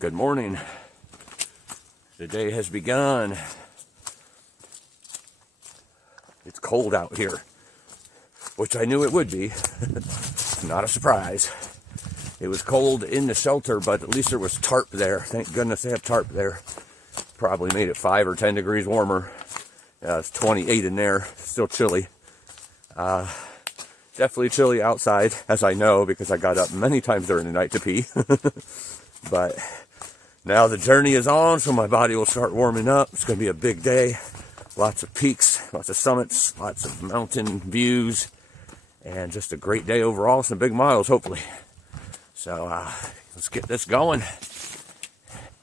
Good morning. The day has begun. It's cold out here, which I knew it would be. Not a surprise. It was cold in the shelter, but at least there was tarp there. Thank goodness they have tarp there. Probably made it 5 or 10 degrees warmer. It's 28 in there. Still chilly. Definitely chilly outside, as I know, because I got up many times during the night to pee. But now the journey is on, so my body will start warming up. It's going to be a big day. Lots of peaks, lots of summits, lots of mountain views, and just a great day overall. Some big miles, hopefully. So let's get this going.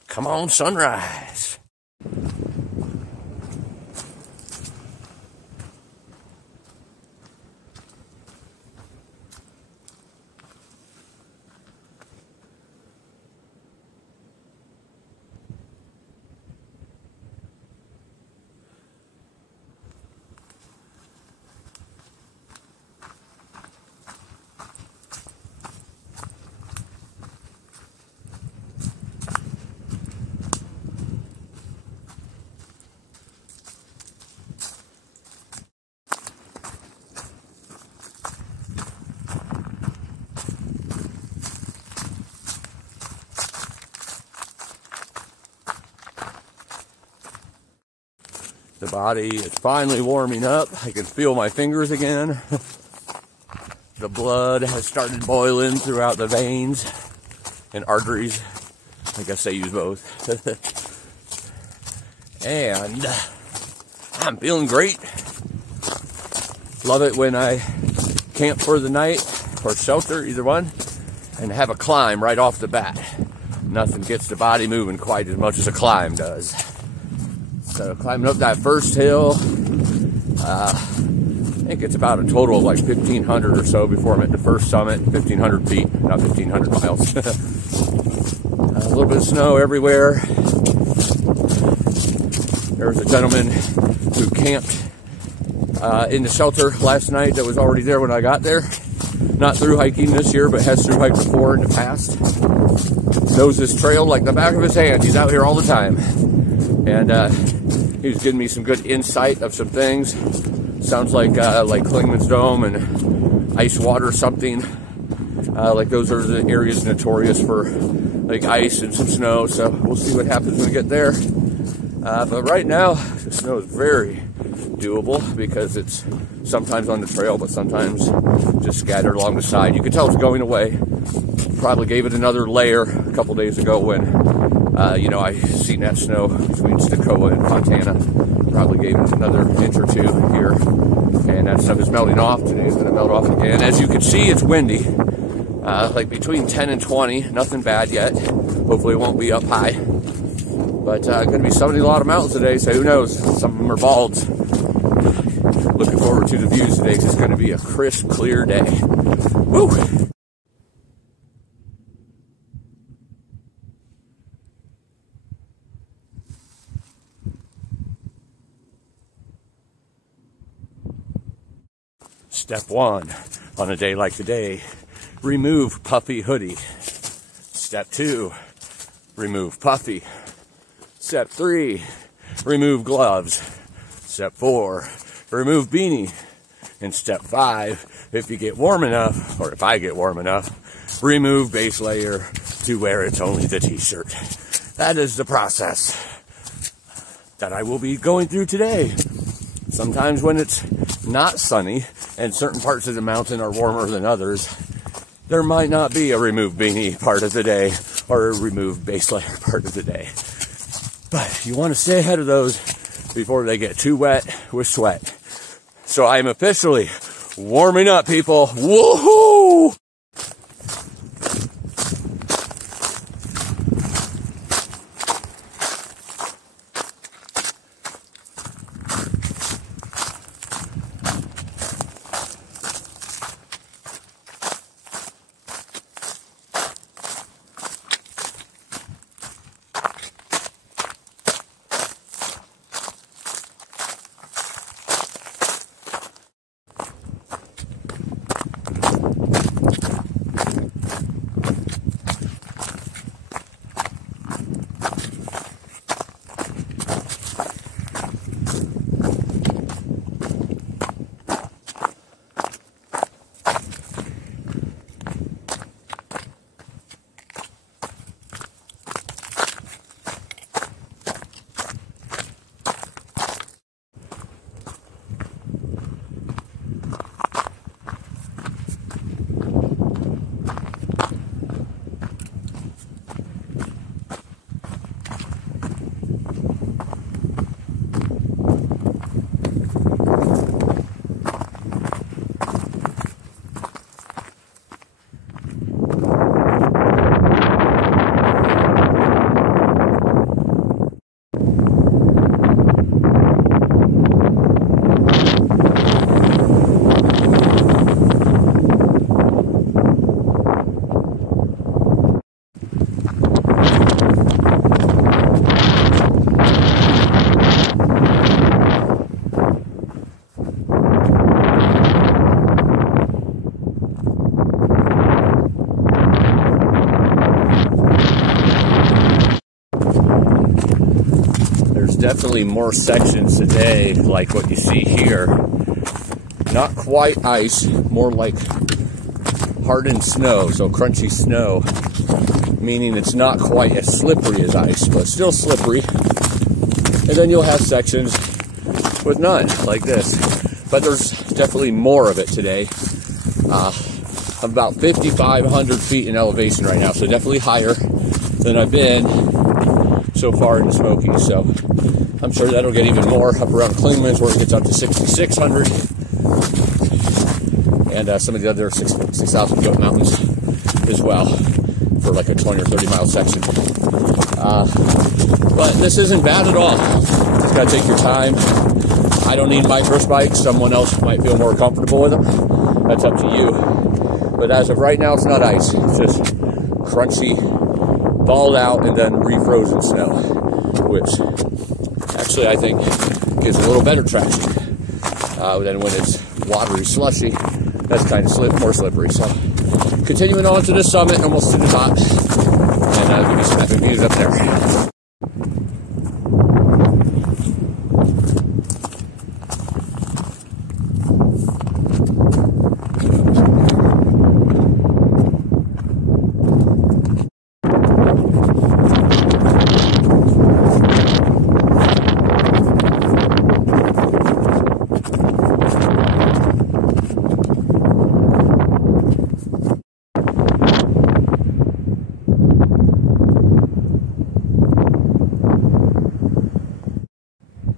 Come on, sunrise. The body is finally warming up. I can feel my fingers again. The blood has started boiling throughout the veins and arteries. I guess they use both. And I'm feeling great. Love it when I camp for the night or shelter, either one, and have a climb right off the bat. Nothing gets the body moving quite as much as a climb does. So climbing up that first hill, I think it's about a total of like 1,500 or so before I'm at the first summit. 1,500 feet, not 1,500 miles. A little bit of snow everywhere. There was a gentleman who camped in the shelter last night that was already there when I got there. Not through hiking this year, but has through hiked before in the past. Knows this trail like the back of his hand. He's out here all the time. And he was giving me some good insight of some things. Sounds like Klingman's Dome and ice water something. Like those are the areas notorious for like ice and some snow. So we'll see what happens when we get there. But right now, the snow is very doable because it's sometimes on the trail, but sometimes just scattered along the side. You can tell it's going away. Probably gave it another layer a couple days ago when I seen that snow between Stokoa and Fontana. Probably gave it another inch or two here. And that stuff is melting off. Today it's going to melt off again. As you can see, it's windy. Like between 10 and 20. Nothing bad yet. Hopefully it won't be up high. But going to be summiting a lot of mountains today, so who knows? Some of them are balds. Looking forward to the views today because it's going to be a crisp, clear day. Woo! Step 1, on a day like today, remove puffy hoodie. Step 2, remove puffy. Step 3, remove gloves. Step 4, remove beanie. And step 5, if you get warm enough, or if I get warm enough, remove base layer to where it's only the t-shirt. That is the process that I will be going through today. Sometimes when it's not sunny and certain parts of the mountain are warmer than others, there might not be a remove beanie part of the day or a remove base layer part of the day. But you want to stay ahead of those before they get too wet with sweat. So I'm officially warming up, people. Woohoo! definitely more sections today, like what you see here. Not quite ice, more like hardened snow, so crunchy snow, meaning it's not quite as slippery as ice, but still slippery. And then you'll have sections with none, like this. But there's definitely more of it today. I'm about 5,500 feet in elevation right now, so definitely higher than I've been so far in the Smokies. So I'm sure that'll get even more up around Klingman's, where it gets up to 6,600. And some of the other 6,000 foot mountains as well, for like a 20 or 30 mile section. But this isn't bad at all. Just gotta take your time. I don't need micro spikes. Someone else might feel more comfortable with them. That's up to you. But as of right now, it's not ice. It's just crunchy, balled out, and then refrozen snow, which actually I think gives a little better traction than when it's watery, slushy. That's kind of more slippery. So continuing on to the summit, almost to the top, and I'll give you some epic views up there.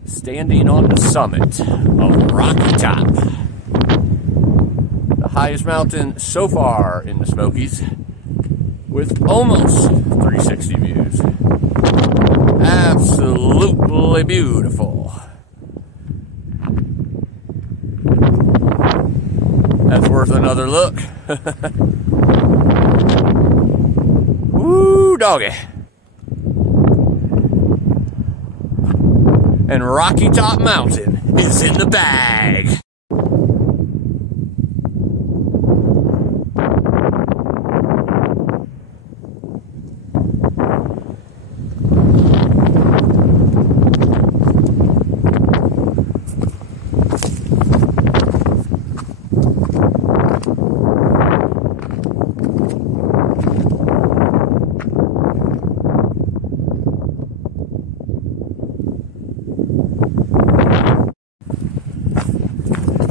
Standing on the summit of Rocky Top, the highest mountain so far in the Smokies, with almost 360 views. Absolutely beautiful. That's worth another look. Woo, doggy. And Rocky Top Mountain is in the bag.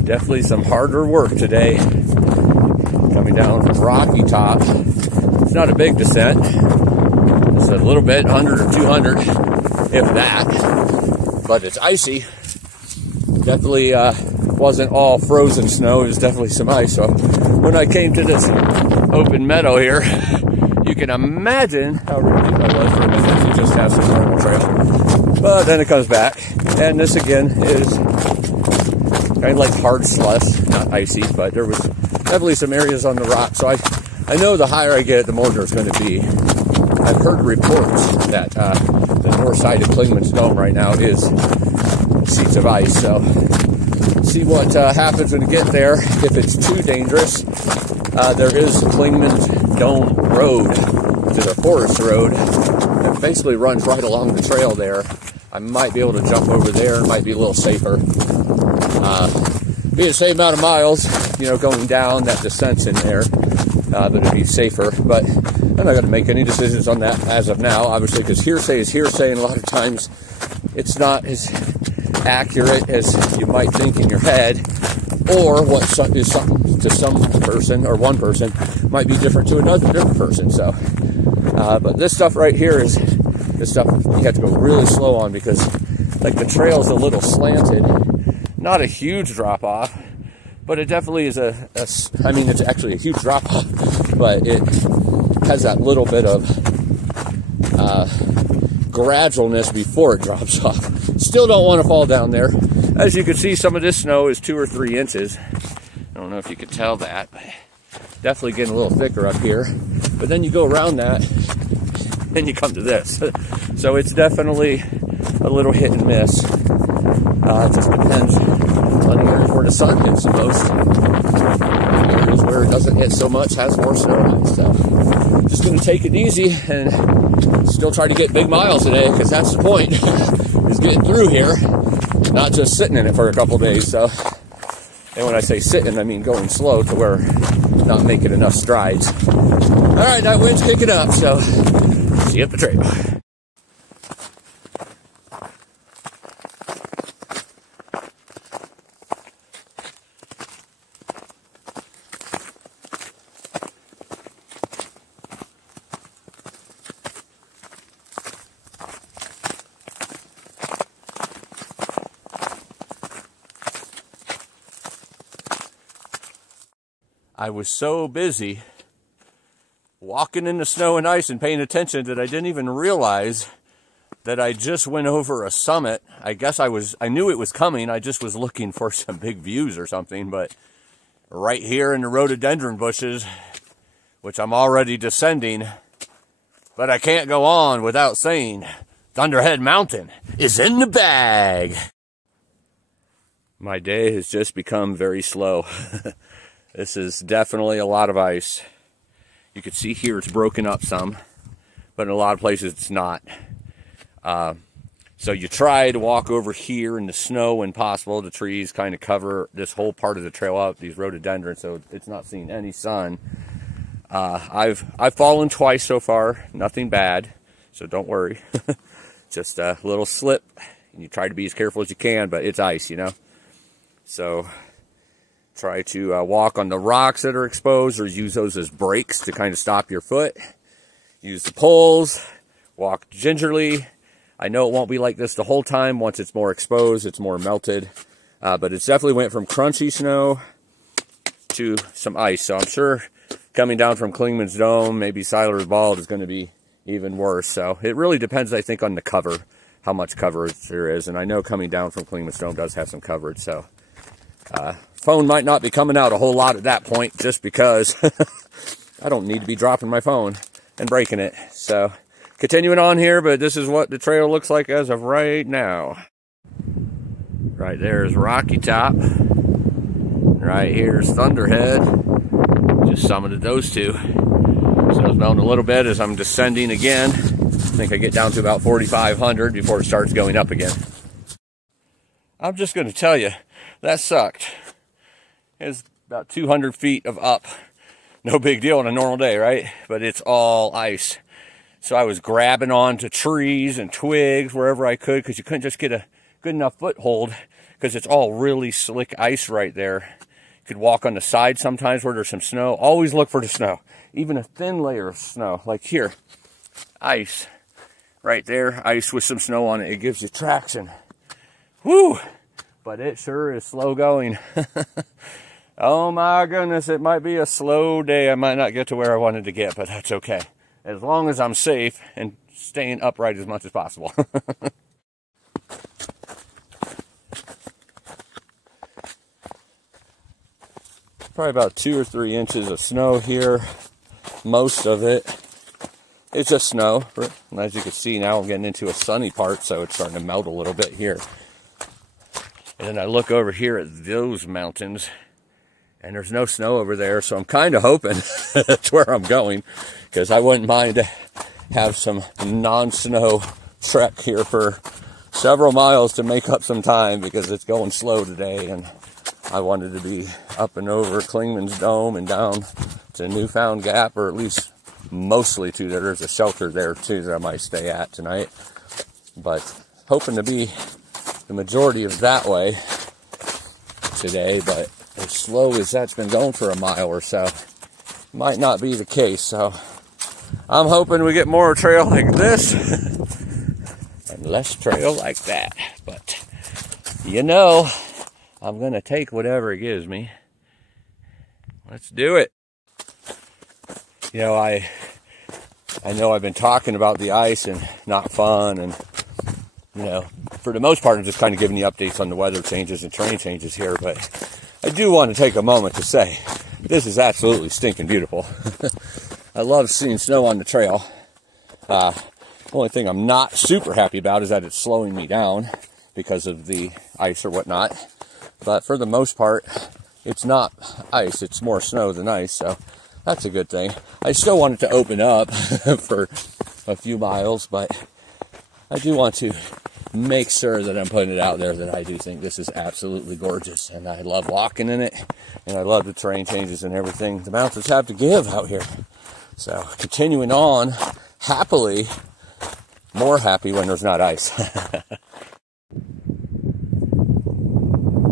Definitely some harder work today. Coming down from Rocky Top. It's not a big descent. It's a little bit, 100 or 200, if that. But it's icy. Definitely wasn't all frozen snow. It was definitely some ice. So when I came to this open meadow here, you can imagine how ridiculous I was for a minute. You just have some normal trail. But then it comes back. And this again is kind of like hard slush, not icy, but there was definitely some areas on the rock. So I know the higher I get, the more there's going to be. I've heard reports that the north side of Klingman's Dome right now is sheets of ice. So see what happens when you get there. If it's too dangerous, there is Klingman's Dome Road, which is a forest road that basically runs right along the trail there. I might be able to jump over there. It might be a little safer. Be the same amount of miles, you know, going down, that descent's in there, but it'd be safer. But I'm not going to make any decisions on that as of now, obviously, because hearsay is hearsay, and a lot of times it's not as accurate as you might think in your head, or what is something to some person or one person might be different to another different person. So, but this stuff right here is this stuff you have to go really slow on, because like the trail's a little slanted. Not a huge drop off, but it definitely is I mean, it's actually a huge drop off, but it has that little bit of gradualness before it drops off. Still don't want to fall down there. As you can see, some of this snow is 2 or 3 inches. I don't know if you could tell that, but definitely getting a little thicker up here. But then you go around that, and you come to this. So it's definitely a little hit and miss. It just depends on the areas where the sun hits the most. The areas where it doesn't hit so much has more snow. So just going to take it easy and still try to get big miles today, because that's the point. is getting through here, not just sitting in it for a couple days. So, and when I say sitting, I mean going slow to where not making enough strides. All right, that wind's kicking up, so see you at the trail. I was so busy walking in the snow and ice and paying attention that I didn't even realize that I just went over a summit. I guess I knew it was coming. I just was looking for some big views or something, but right here in the rhododendron bushes, which I'm already descending, but I can't go on without saying Thunderhead Mountain is in the bag. My day has just become very slow. This is definitely a lot of ice. You can see here it's broken up some, but in a lot of places it's not. So you try to walk over here in the snow when possible. The trees kind of cover this whole part of the trail up, these rhododendrons, so it's not seeing any sun. I've fallen twice so far, nothing bad, so don't worry. Just a little slip, and you try to be as careful as you can, but it's ice, you know. So try to walk on the rocks that are exposed, or use those as brakes to kind of stop your foot. Use the poles, walk gingerly. I know it won't be like this the whole time. Once it's more exposed, it's more melted. But it's definitely went from crunchy snow to some ice. So I'm sure coming down from Klingman's Dome, maybe Seiler's Bald is going to be even worse. So it really depends, I think, on the cover, how much coverage there is. And I know coming down from Klingman's Dome does have some coverage. So phone might not be coming out a whole lot at that point, just because I don't need to be dropping my phone and breaking it. So continuing on here, but this is what the trail looks like as of right now. Right there is Rocky Top. Right here is Thunderhead. Just summited those two. So it's melting a little bit as I'm descending again. I think I get down to about 4,500 before it starts going up again. I'm just going to tell you, that sucked. It's about 200 feet of up. No big deal on a normal day, right? But it's all ice. So I was grabbing onto trees and twigs wherever I could, because you couldn't just get a good enough foothold, because it's all really slick ice right there. You could walk on the side sometimes where there's some snow. Always look for the snow. Even a thin layer of snow, like here. Ice. Right there, ice with some snow on it. It gives you traction. Woo! But it sure is slow going. Oh my goodness, it might be a slow day. I might not get to where I wanted to get, but that's okay. As long as I'm safe and staying upright as much as possible. Probably about 2 or 3 inches of snow here. Most of it, it's just snow. And as you can see now, I'm getting into a sunny part, so it's starting to melt a little bit here. And then I look over here at those mountains, and there's no snow over there, so I'm kind of hoping that's where I'm going, because I wouldn't mind to have some non-snow trek here for several miles to make up some time, because it's going slow today, and I wanted to be up and over Klingman's Dome and down to Newfound Gap, or at least mostly to there. There's a shelter there too that I might stay at tonight, but hoping to be the majority of that way today. But as slow as that's been going for a mile or so, might not be the case. So I'm hoping we get more trail like this and less trail like that. But you know, I'm gonna take whatever it gives me. Let's do it. You know, I know I've been talking about the ice and not fun, and you know, for the most part, I'm just kind of giving you updates on the weather changes and terrain changes here, but I do want to take a moment to say, this is absolutely stinking beautiful. I love seeing snow on the trail. The only thing I'm not super happy about is that it's slowing me down because of the ice or whatnot. But for the most part, it's not ice, it's more snow than ice, so that's a good thing. I still want it to open up for a few miles, but I do want to make sure that I'm putting it out there that I do think this is absolutely gorgeous, and I love walking in it, and I love the terrain changes and everything the mountains have to give out here. So continuing on, happily, more happy when there's not ice.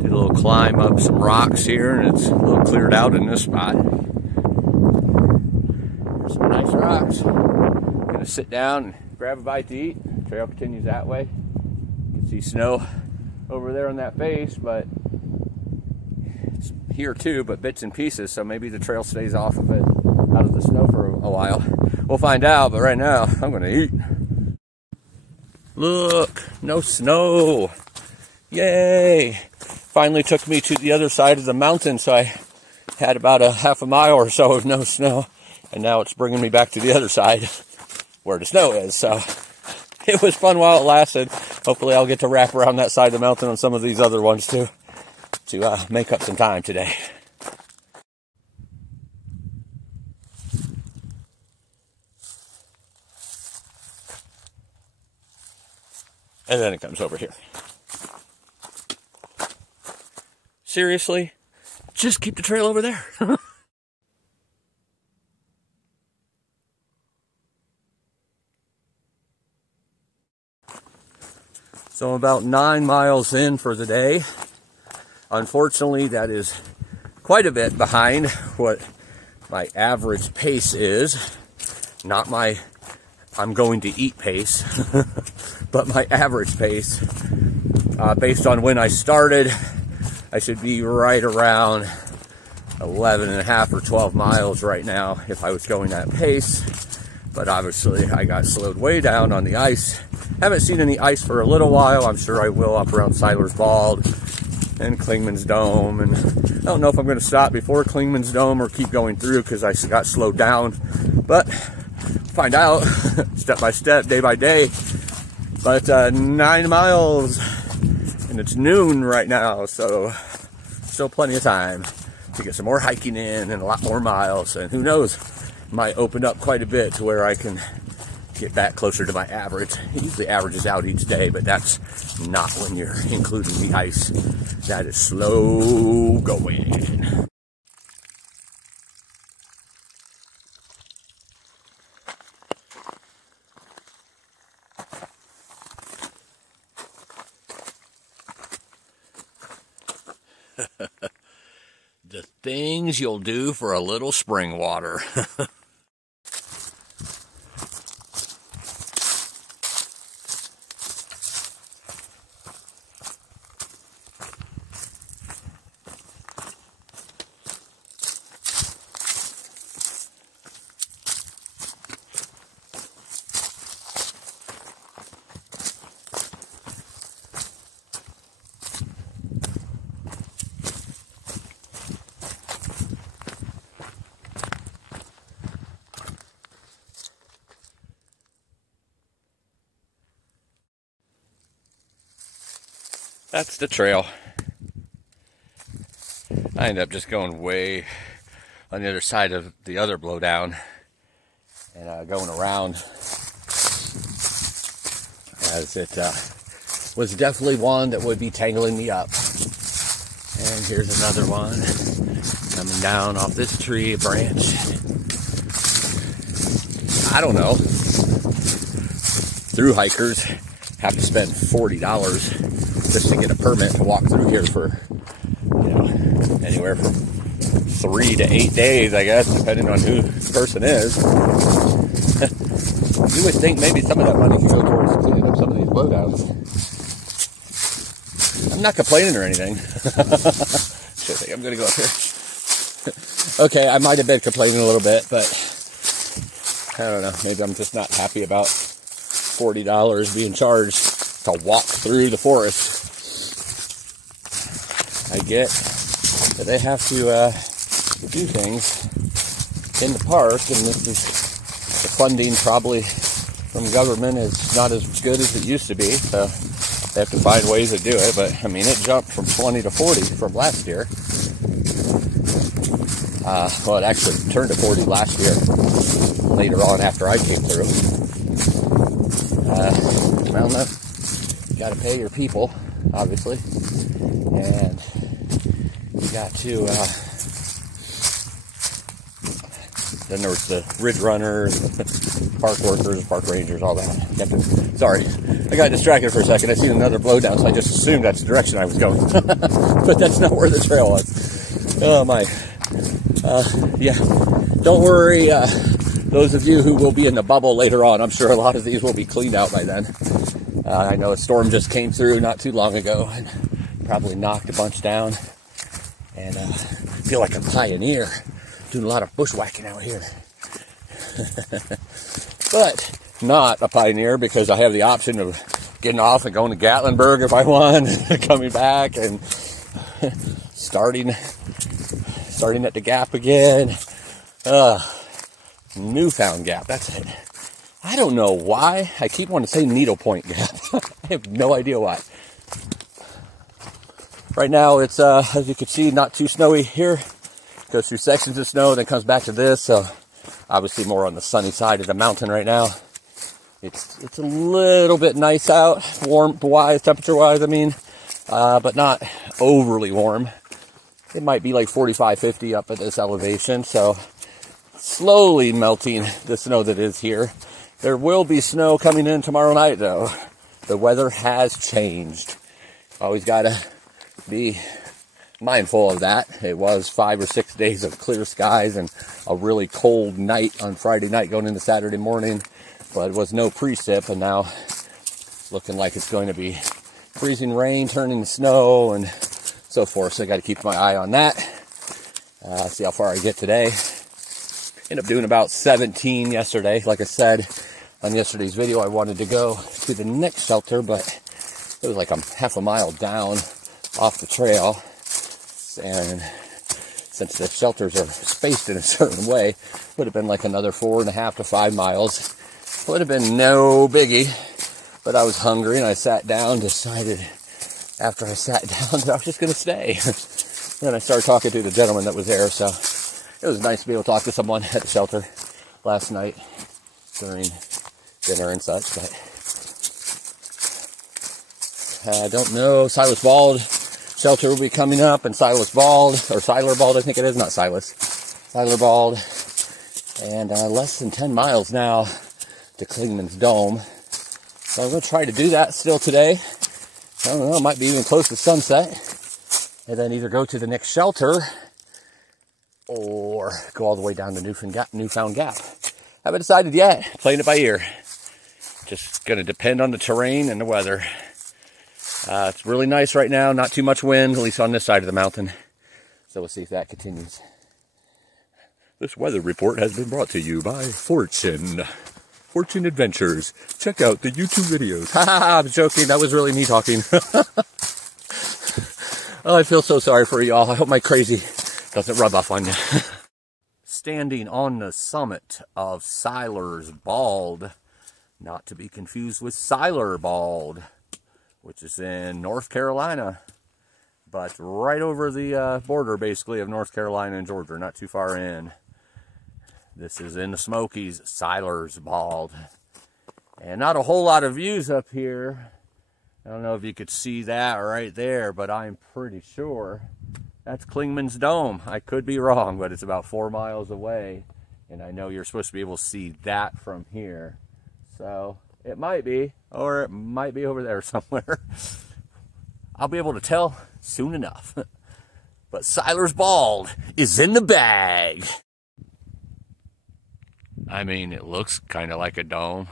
Did a little climb up some rocks here, and it's a little cleared out in this spot. There's some nice rocks. I'm gonna sit down and grab a bite to eat. Trail continues that way. You can see snow over there on that face, but it's here too, but bits and pieces, so maybe the trail stays off of it, out of the snow for a while. We'll find out, but right now, I'm gonna eat. Look, no snow. Yay! Finally took me to the other side of the mountain, so I had about a half a mile or so of no snow, and now it's bringing me back to the other side where the snow is. So it was fun while it lasted. Hopefully I'll get to wrap around that side of the mountain on some of these other ones too, to make up some time today. And then it comes over here. Seriously? Just keep the trail over there. So I'm about 9 miles in for the day. Unfortunately, that is quite a bit behind what my average pace is. Not my I'm going to eat pace, but my average pace. Based on when I started, I should be right around 11.5 or 12 miles right now if I was going that pace. But obviously I got slowed way down on the ice. Haven't seen any ice for a little while. I'm sure I will up around Seiler's Bald and Klingman's Dome. And I don't know if I'm going to stop before Klingman's Dome or keep going through because I got slowed down. But find out step by step, day by day. But 9 miles and it's noon right now, so still plenty of time to get some more hiking in and a lot more miles. And who knows, might open up quite a bit to where I can get back closer to my average. It usually averages out each day, but that's not when you're including the ice. That is slow going. The things you'll do for a little spring water. That's the trail. I end up just going way on the other side of the other blowdown and going around, as it was definitely one that would be tangling me up. And here's another one coming down off this tree branch. I don't know. Thru-hikers have to spend $40 just to get a permit to walk through here for, you know, anywhere from 3 to 8 days, I guess, depending on who the person is. You would think maybe some of that money could go towards cleaning up some of these blowdowns. I'm not complaining or anything. Shit, I'm gonna go up here. Okay, I might have been complaining a little bit, but I don't know. Maybe I'm just not happy about $40 being charged to walk through the forest. I get that they have to do things in the park, and this is the funding probably from government is not as good as it used to be, so they have to find ways to do it. But I mean, it jumped from 20 to 40 from last year. Well, it actually turned to 40 last year, later on after I came through. I don't know. You got to pay your people, obviously, and you got to, then there was the ridge runners, park workers, park rangers, all that. Sorry, I got distracted for a second. I seen another blowdown, so I just assumed that's the direction I was going. But that's not where the trail was. Oh my. Yeah, don't worry, those of you who will be in the bubble later on, I'm sure a lot of these will be cleaned out by then. I know a storm just came through not too long ago and probably knocked a bunch down. And I feel like a pioneer doing a lot of bushwhacking out here. But not a pioneer because I have the option of getting off and going to Gatlinburg if I want, coming back and starting at the gap again. Newfound gap, that's it. I don't know why I keep wanting to say needle point gap. I have no idea why. Right now it's, as you can see, not too snowy here. Goes through sections of snow, then comes back to this. So obviously more on the sunny side of the mountain right now. It's a little bit nice out, warm-wise, temperature-wise, I mean, but not overly warm. It might be like 45, 50 up at this elevation, so slowly melting the snow that is here. There will be snow coming in tomorrow night, though. The weather has changed. Always got to be mindful of that. It was 5 or 6 days of clear skies and a really cold night on Friday night going into Saturday morning, but it was no precip, and now it's looking like it's going to be freezing rain turning to snow and so forth. So I got to keep my eye on that. See how far I get today. Ended up doing about 17 yesterday. Like I said on yesterday's video, I wanted to go to the next shelter, but it was like a half a mile down off the trail. And since the shelters are spaced in a certain way, would have been like another 4.5 to 5 miles. Would have been no biggie, but I was hungry and I sat down, decided after I sat down that I was just going to stay. Then I started talking to the gentleman that was there, so it was nice to be able to talk to someone at the shelter last night during dinner and such. But I don't know, Silas Bald shelter will be coming up, and Silas Bald, or Siler Bald, I think it is, not Silas. Siler Bald, and less than 10 miles now to Klingman's Dome. So I'm going to try to do that still today. I don't know, it might be even close to sunset. And then either go to the next shelter or go all the way down to Newfound Gap. Haven't decided yet. Playing it by ear. Just going to depend on the terrain and the weather. It's really nice right now. Not too much wind, at least on this side of the mountain. So we'll see if that continues. This weather report has been brought to you by Fortune Adventures. Check out the YouTube videos. Haha, I'm joking. That was really me talking. Oh, I feel so sorry for y'all. I hope my crazy doesn't rub off on you. Standing on the summit of Siler's Bald, not to be confused with Siler Bald, which is in North Carolina, but right over the border, basically, of North Carolina and Georgia, not too far in. This is in the Smokies, Siler's Bald. And not a whole lot of views up here. I don't know if you could see that right there, but I'm pretty sure that's Klingman's Dome. I could be wrong, but it's about 4 miles away. And I know you're supposed to be able to see that from here. So it might be, or it might be over there somewhere. I'll be able to tell soon enough. But Siler's Bald is in the bag. I mean, it looks kind of like a dome.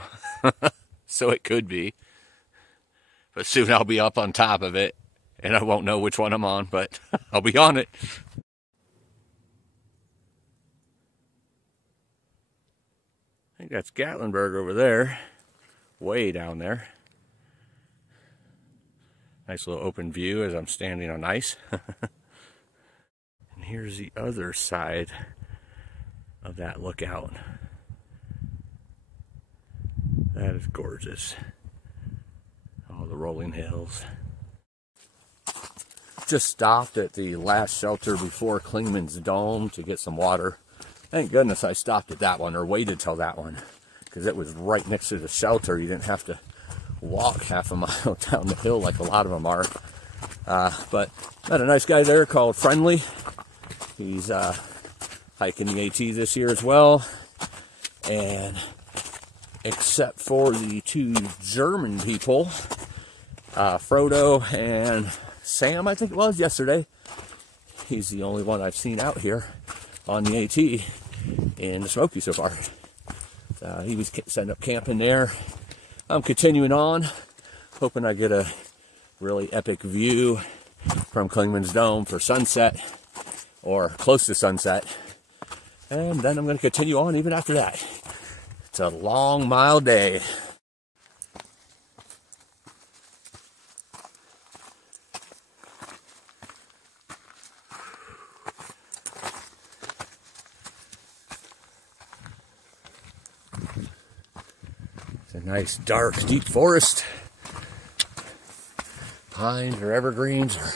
So it could be. But soon I'll be up on top of it, and I won't know which one I'm on, but I'll be on it. I think that's Gatlinburg over there, way down there. Nice little open view as I'm standing on ice. And here's the other side of that lookout. That is gorgeous. All the rolling hills. Just stopped at the last shelter before Klingman's Dome to get some water. Thank goodness I stopped at that one, or waited till that one, because it was right next to the shelter. You didn't have to walk half a mile down the hill like a lot of them are. But met a nice guy there called Friendly. He's hiking the AT this year as well. And except for the two German people, Frodo and Sam, I think it was, yesterday, he's the only one I've seen out here on the AT in the Smokies so far. He was setting up camping there. I'm continuing on, hoping I get a really epic view from Clingman's Dome for sunset, or close to sunset. And then I'm going to continue on even after that. It's a long mile day. It's a nice, dark, deep forest. Pines or evergreens or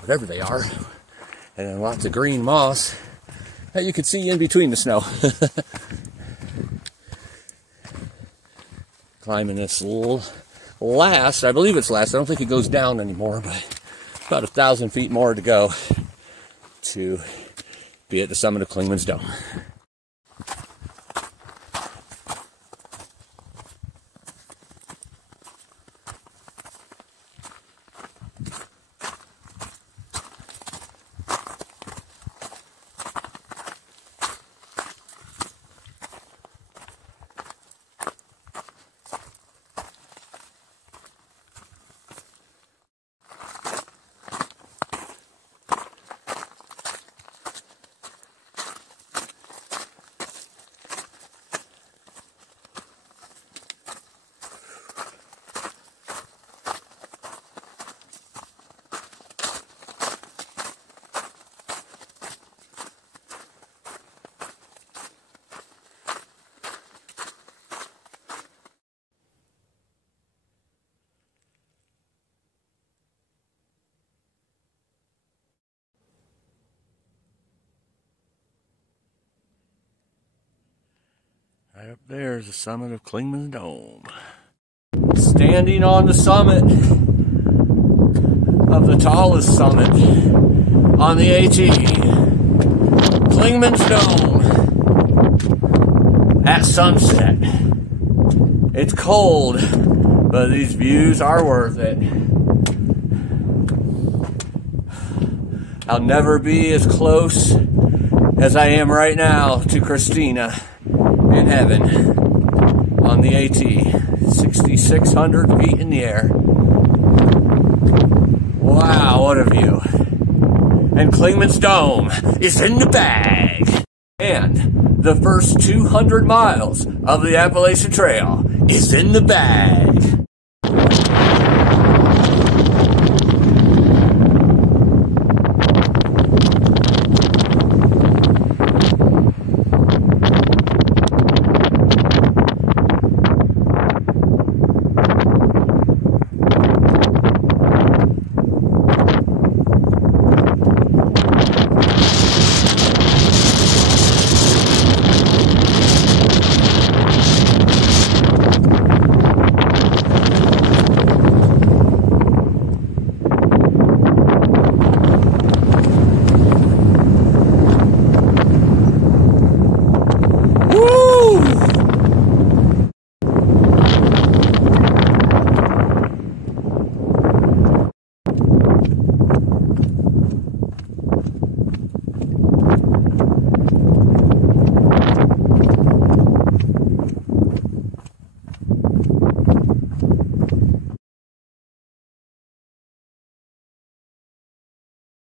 whatever they are. And then lots of green moss that you can see in between the snow. Climbing this last, I believe it's last, I don't think it goes down anymore, but about 1,000 feet more to go to be at the summit of Clingman's Dome. Right up there is the summit of Clingman's Dome. Standing on the summit of the tallest summit on the AT, Clingman's Dome at sunset. It's cold, but these views are worth it. I'll never be as close as I am right now to Christina in heaven on the AT, 6,600 feet in the air. Wow, what a view. And Clingman's Dome is in the bag. And the first 200 miles of the Appalachian Trail is in the bag.